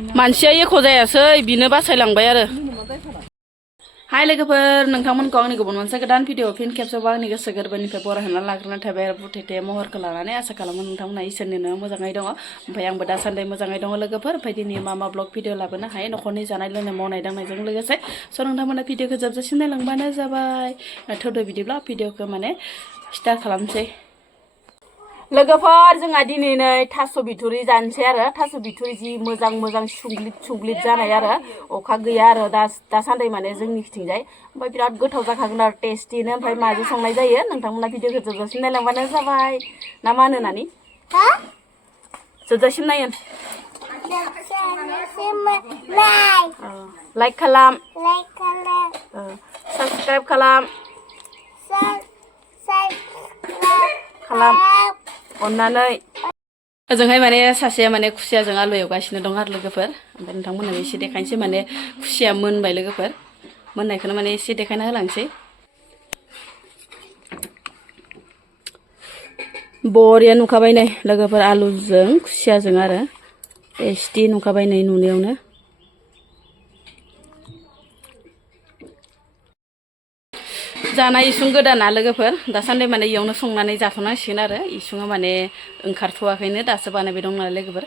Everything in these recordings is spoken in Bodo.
मानसिया एख' जायासै बिनो बासायलांबाय आरो हाय लोगोफोर नोंथांमोनखौ आंनि गुबुन मोनसे गोदान भिडिअ फिन खेबसेबाव आंनि गोसो गोरबोनिफ्राय बरायना लाग्रोनाय थाबाय आरो बुथेथे महरखौ लानानै आसा खालामो नोंथांमोना इसोरनि न'आव मोजाङै दङ ओमफ्राय आंबो दासान्दि मोजाङै दङ लोगोफोर ओमफ्राय दिनै मा ब्लग भिडिअ लाबोनो हायो न'खरनि जानाय लोंनाय मावनाय दांनायजों लोगोसे स' नोंथांमोना भिडिअखौ जोबजासिम नायलांबानो जाबाय थौदो बिदिब्ला भिडिअखौ माने स्टार्ट खालामसै लोगोफोर जोंहा दिनै नै थास' बिथुरि जानोसै आरो थास' बिथुरि जि मोजां सुंग्लिद जानाय आरो अखा गैया आरो दासान्दि माने जोंनिथिंजाय ओमफ्राय बिराद गोथाव जाखागोन आरो टेस्टिनो ओमफ्राय माजों संनाय जायो नोंथांमोना भिडिअखौ जोबजासिम नायलांबानो जाबाय ना मा होनो नानि जोबजासिम नायो लाइक खालाम साबस्क्राइब खालाम अन्नानै ओजोंहाय माने सासेया माने खुसियाजों आलु एवगासिनो दं आरो लोगोफोर ओमफ्राय नोंथांमोननोबो एसे देखायनोसै माने खुसिया मोनबाय लोगोफोर मोननायखौनो माने एसे देखायना होलांसै बरिया नुखाबाय नै लोगोफोर आलुजों खुसियाजों आरो टेस्टि नुखाबाय नै नुनायावनो जानाय इसुं गोदाना लोगोफोर दासान्दि माने इयावनो संनानै जाथ'नांसिगोन आरो इसुङा माने ओंखारथ'वाखैनो दासो बानायबाय दं नालाय लोगोफोर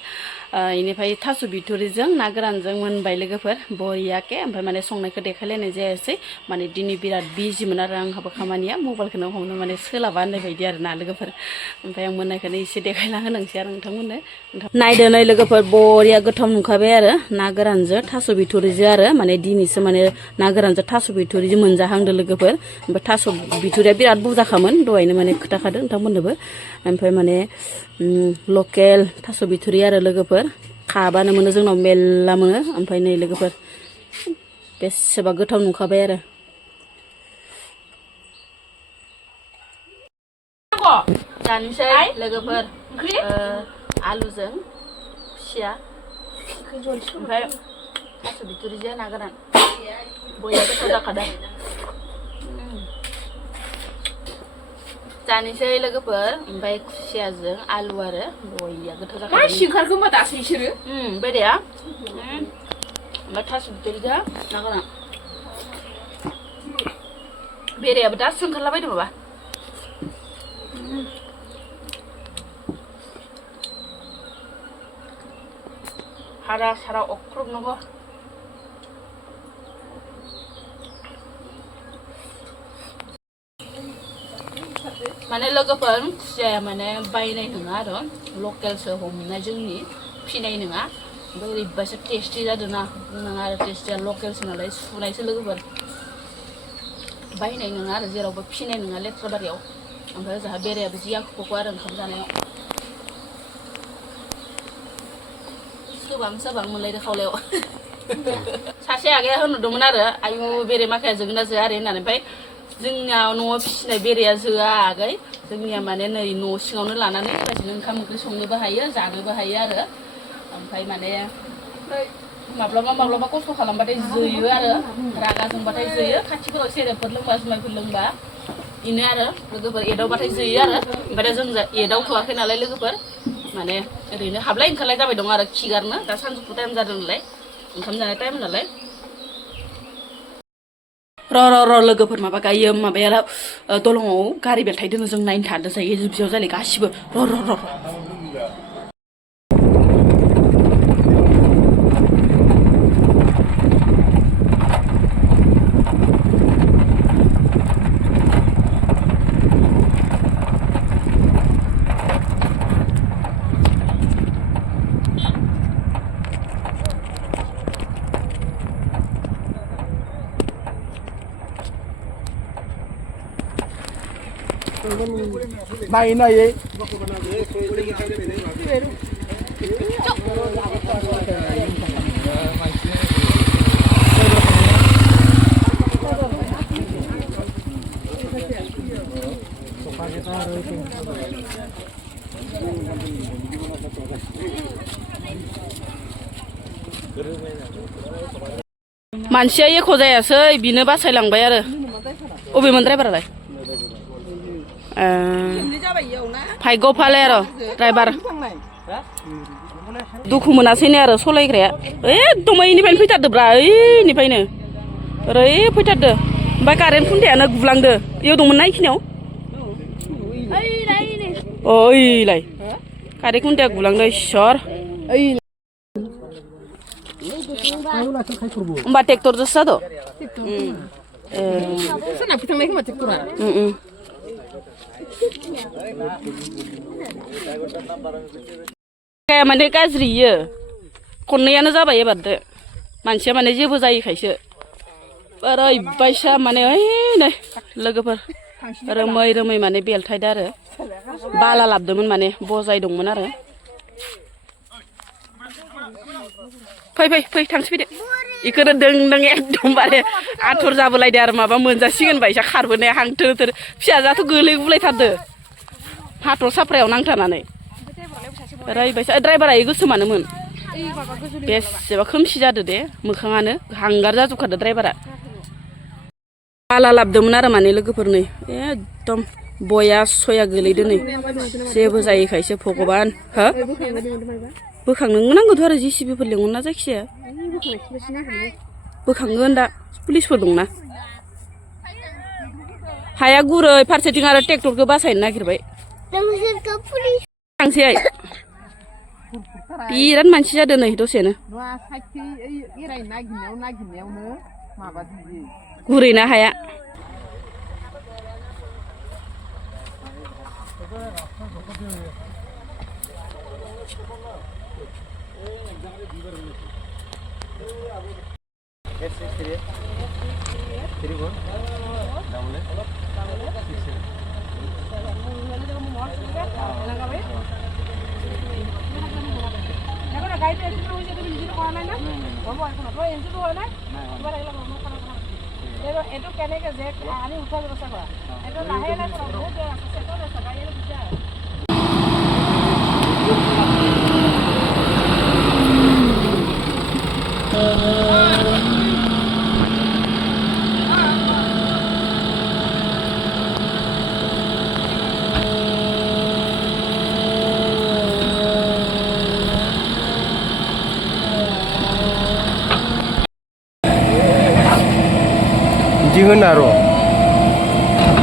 इनिफ्राय थास' बिथुरिजों ना गोरानजों मोनबाय लोगोफोर बरियाके ओमफ्राय माने संनायखौ देखायलायनाय जायासै माने दिनै बिराद बिजिमोन आरो आंहाबो खामानिया मबाइलखौनो हमनो माने सोलाबा होननाय बायदि आरो ना लोगोफोर ओमफ्राय आं मोननायखौनो एसे देखायना होलांसै आरो नोंथांमोननो नायदो नै लोगोफोर बरिया गोथाव नुखाबाय आरो ना गोरानजों थास' बिथुरिजों आरो माने दिनैसो माने ना गोरानजों थास' बिथुरिजों मोनजाहांदो लोगोफोर ओमफ्राय थास' बिथुरिया बिराद बुरजाखामोन दहायनो माने खोथाखादों नोंथांमोननोबो ओमफ्राय माने लकेल थास' बिथुरि आरो लोगोफोर खाबानो मोनो जोंनाव मेल्ला मोनो ओमफ्राय नै लोगोफोर बेसेबा गोथाव नुखाबाय आरो जानोसै लोगोफोर आलुजों खुसिया ओमफ्राय थास' बिथुरिजों ना गोरान बया गोथाव जाखादों जानोसै लोगोफोर ओमफ्राय खुसियाजों आलु आरो बया गोथाव जाखादों मा सिंखारखौ मा दासो इसोरो बेरेया ओमफ्राय थास' बिथुरिजों ना गोरान बेरेयाबो दासो ओंखारलाबायदों माबा हारा सारा अख्रुबनोबो माने लोगोफोर खुसियाया माने बायनाय नङा आरो लकेलसो हमनाय जोंनि फिनाय नङा ओमफ्राय ओरैबासो टेस्टि जादों ना बुंनाङा आरो टेस्टिया लकेलसो नालाय सुनायसो लोगोफोर बायनाय नङा आरो जेरावबो फिनाय नङा लेथ्रा बारियाव ओमफ्राय जोंहा बेरायाबो जि आखुखौ आरो ओंखाम जानायाव सोबां मोनलायदो खावलायाव सासे आगैया होनहरदोंमोन आरो आयु बेरे माखाया जोगोन ना जोआ आरो होननानै ओमफ्राय जोंनिया न'आव फिसिनाय बेरेया जोआ आगै जोंनिया माने नै न' सिङावनो लानानै गासिनो ओंखाम ओंख्रि संनोबो हायो जानोबो हायो आरो ओमफ्राय माने माब्लाबा खस्थ' खालामबाथाय जोयो आरो रागा जोंबाथाय जोयो खाथिफोराव सेरेबफोर लोंबा जुमायफोर लोंबा इनो आरो लोगोफोर एदावबाथाय जोयो आरो ओमफ्राय जों एदावथ'वाखै नालाय लोगोफोर माने ओरैनो हाबलाय ओंखारलाय जाबाय दं आरो खिगारनो दा सानजौफु टाइम जादों नालाय ओंखाम जानाय टाइम नालाय र' लोगोफोर माबा गायो माबाया दलङाव गारि बेलथाय दोनो जों नायनो थादों जायो बियाव जालाय गासिबो र' Này này ấy. मानसिया एख' जायासै बिनो बासायलांबाय आरो अबेमोन ड्राइभारालाय भाग्य फाले आरो ड्राइभार दुखु मोनासैनो आरो सलायग्राया एकदम ओइनिफ्रायनो फैथारदोब्रा ओइनिफ्रायनो ओरै फैथारदो ओमफ्राय कारेन्ट खुन्थायानो गुलांदो इयाव दंमोन ना इखिनियाव ओइलाय कारेन्ट खुन्थाया गुलांदो इसर होमबा ट्रेक्टरजोंसो जादो गाया माने गाज्रि इयो खननैयानो जाबाय एबारदो मानसिया माने जेबो जायैखायसो ओरैबायसा माने ओइ नै लोगोफोर रोमै रोमै माने बेलथायदो आरो बाला लाबोदोंमोन माने बजाय दंमोन आरो फै फै फै थांसै फैदो इखौनो दों दों एकदमबारे आथुर जाबोलायदो आरो माबा मोनजासिगोन बायसा खारबोनाया हांथो थोर फिसाजोआथ' गोलैगुलायथारदो हाथर साफ्रायाव नांथानानै ओरैबायसा ड्राइभारा गोसोमानोमोन बेसेबा खोमसि जादो दे मोखाङानो हांगार जाजोबखादो ड्राइभारा बाला लाबोदोंमोन आरो माने लोगोफोर नै एकदम बया सया गोलैदो नै जेबो जायैखायसो भगबान हो बोखांनो नांगौथ' आरो जिसिबिफोर लिंहरना जायखिजाया बोखांगोन दा पुलिसफोर दंना हाया गुरै फारसेथिं आरो ट्रेक्टरखौ बासायनो नागिरबाय थांसै बिराद मानसि जादों नै दसेनो गुरैना हाया बिदि होना र'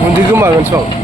उन्दै गोमागोन सं